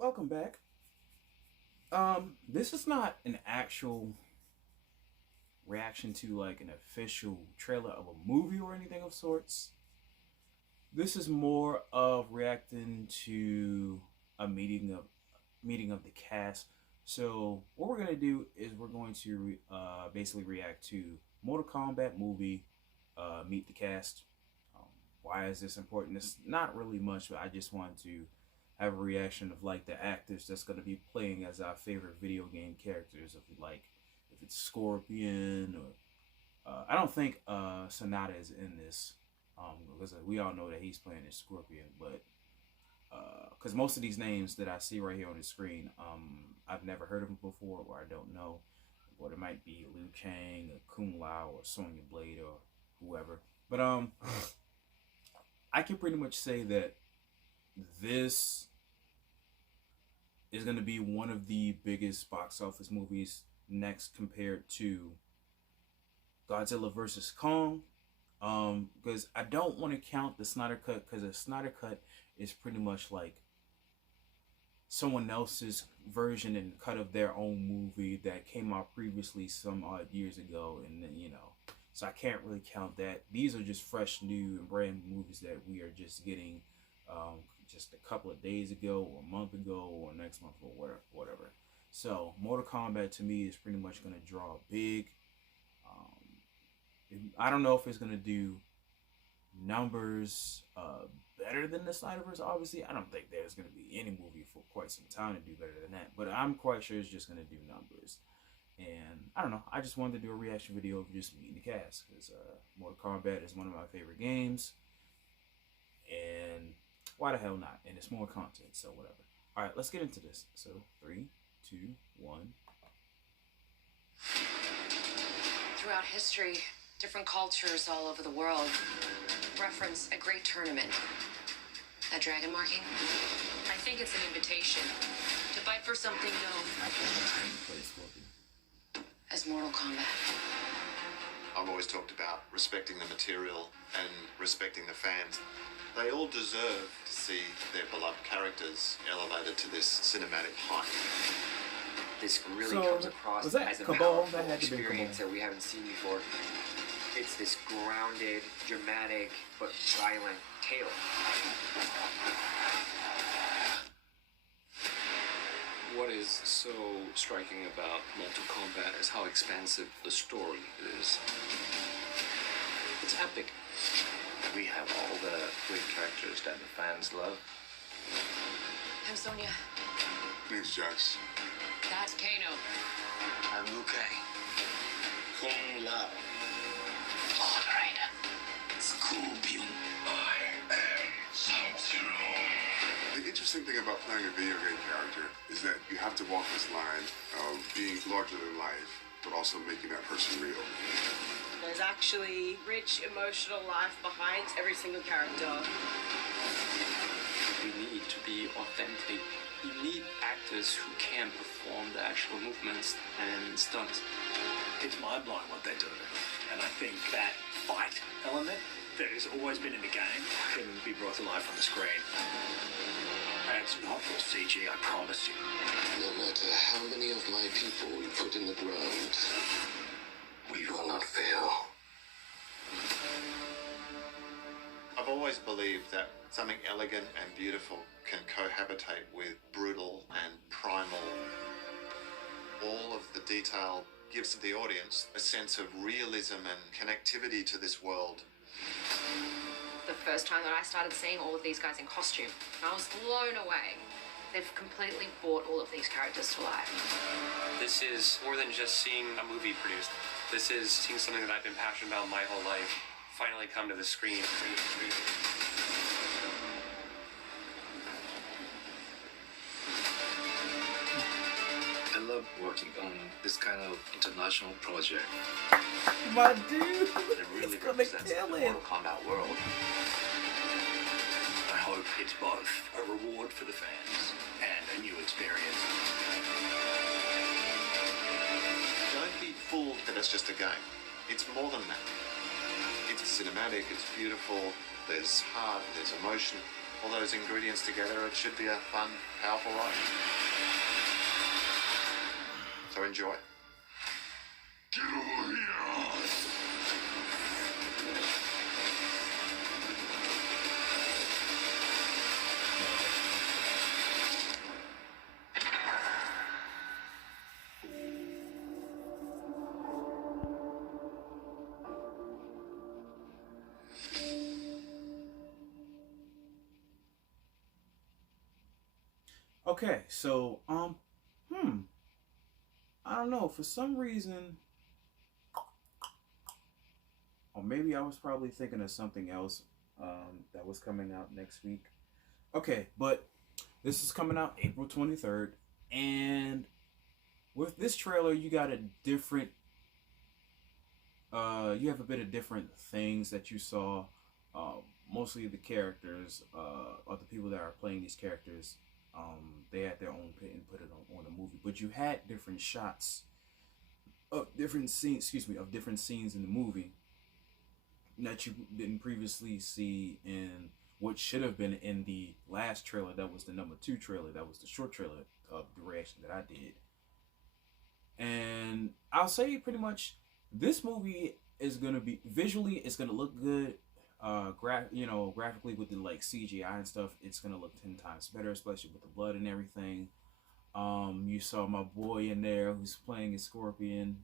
Welcome back. This is not an actual reaction to like an official trailer of a movie or anything of sorts. This is more of reacting to a meeting of the cast. So what we're gonna do is we're going to basically react to Mortal Kombat movie, Meet the Cast. Um, why is this important? It's not really much, but I just want to have a reaction of like the actors that's going to be playing as our favorite video game characters. If it's Scorpion or I don't think Sonata is in this because we all know that he's playing as Scorpion, but because most of these names that I see right here on the screen, I've never heard of them before or I don't know. But it might be Liu Kang or Kung Lao or Sonya Blade or whoever. But I can pretty much say that this is going to be one of the biggest box office movies next compared to Godzilla vs. Kong. Because I don't want to count the Snyder Cut, because the Snyder Cut is pretty much like someone else's version and cut of their own movie that came out previously some odd years ago, and then so I can't really count that. These are just fresh, new, and brand new movies that we are just getting just a couple of days ago or a month ago or next month or whatever. So Mortal Kombat to me is pretty much going to draw big. I don't know if it's going to do numbers better than the Snyderverse. Obviously, I don't think there's going to be any movie for quite some time to do better than that. But I'm quite sure it's just going to do numbers. And I don't know. I just wanted to do a reaction video of just meeting the cast because Mortal Kombat is one of my favorite games. And why the hell not? And it's more content, so whatever. All right, let's get into this. So 3, 2, 1. Throughout history, different cultures all over the world reference a great tournament. That dragon marking? I think it's an invitation to fight for something known as Mortal Kombat. I've always talked about respecting the material and respecting the fans. They all deserve to see their beloved characters elevated to this cinematic height. This really So, comes across was that as a Cabal? powerful That had to be experience Cabal. that we haven't seen before. It's this grounded, dramatic, but violent tale. What is so striking about Mortal Kombat is how expansive the story is. It's epic. We have all the great characters that the fans love. I'm Sonya. Name's Jax. That's Kano. I'm Liu Kang. Kung Lao. Scorpion. I am Sub-Zero. The interesting thing about playing a video game character is that you have to walk this line of being larger than life, but also making that person real. There's actually rich emotional life behind every single character. You need to be authentic. You need actors who can perform the actual movements and stunts. It's mind-blowing what they do. And I think that fight element that has always been in the game can be brought to life on the screen. And it's not all CG, I promise you. No matter how many of my people we put in the ground, we will not fail. I've always believed that something elegant and beautiful can cohabitate with brutal and primal. All of the detail gives the audience a sense of realism and connectivity to this world. The first time that I started seeing all of these guys in costume, I was blown away. They've completely brought all of these characters to life. This is more than just seeing a movie produced. This is seeing something that I've been passionate about my whole life finally come to the screen. I love working on this kind of international project. My dude, It really it's gonna represents the kill it. Mortal Kombat world. I hope it's both a reward for the fans and a new experience. Don't be fooled that it's just a game. It's more than that. It's cinematic, it's beautiful, there's heart, there's emotion. all those ingredients together, it should be a fun, powerful ride. So enjoy. Get over here! Okay, so I don't know, for some reason, or maybe I was probably thinking of something else that was coming out next week. Okay, but this is coming out April 23rd, and with this trailer, you got a different, you have a bit of different things that you saw. Mostly the characters, or the people that are playing these characters, they had their own input on the movie, but you had different shots of different scenes, of different scenes in the movie that you didn't previously see in what should have been in the last trailer. That was the number 2 trailer. That was the short trailer of the reaction that I did. And I'll say pretty much this movie is going to be, visually, it's going to look good. Graphically with the like CGI and stuff, it's gonna look 10 times better, especially with the blood and everything. You saw my boy in there who's playing a Scorpion,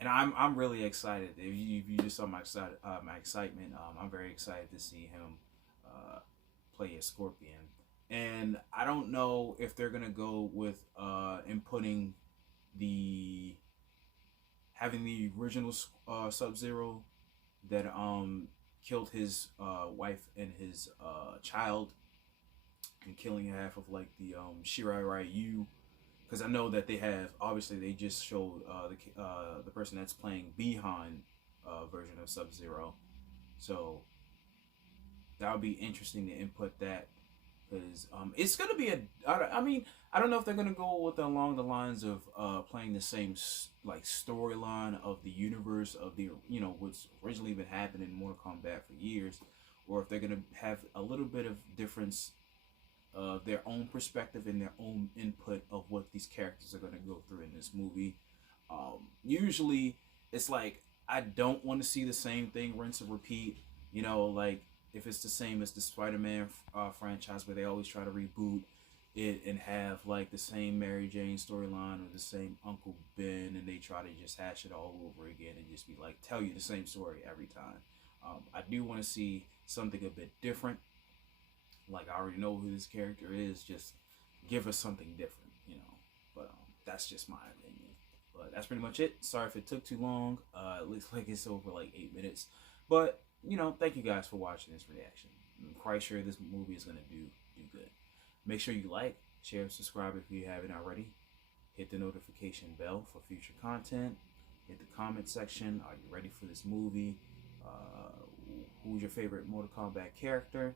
and I'm really excited. If you just saw my excitement, I'm very excited to see him play a Scorpion. And I don't know if they're gonna go with inputting having the original Sub-Zero that killed his wife and his child, and killing half of like the Shirai Ryu, because I know that they have, obviously they just showed the person that's playing Bihan version of Sub-Zero, so that would be interesting to input that, because it's gonna be I don't know if they're gonna go with along the lines of playing the same like storyline of the universe of the what's originally been happening in Mortal Kombat for years, or if they're gonna have a little bit of difference of their own perspective and their own input of what these characters are gonna go through in this movie. Usually it's like I don't want to see the same thing rinse and repeat. Like if it's the same as the Spider-Man franchise, where they always try to reboot it and have like the same Mary Jane storyline or the same Uncle Ben, and they try to just hash it all over again and just be like, tell you the same story every time. I do want to see something a bit different. Like, I already know who this character is, just give us something different, but that's just my opinion. But that's pretty much it. Sorry if it took too long. It looks like it's over like 8 minutes, but thank you guys for watching this reaction. I'm quite sure this movie is gonna do good. Make sure you like, share, and subscribe if you haven't already. Hit the notification bell for future content. Hit the comment section. Are you ready for this movie? Who's your favorite Mortal Kombat character?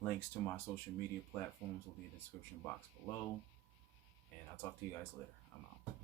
Links to my social media platforms will be in the description box below. And I'll talk to you guys later. I'm out.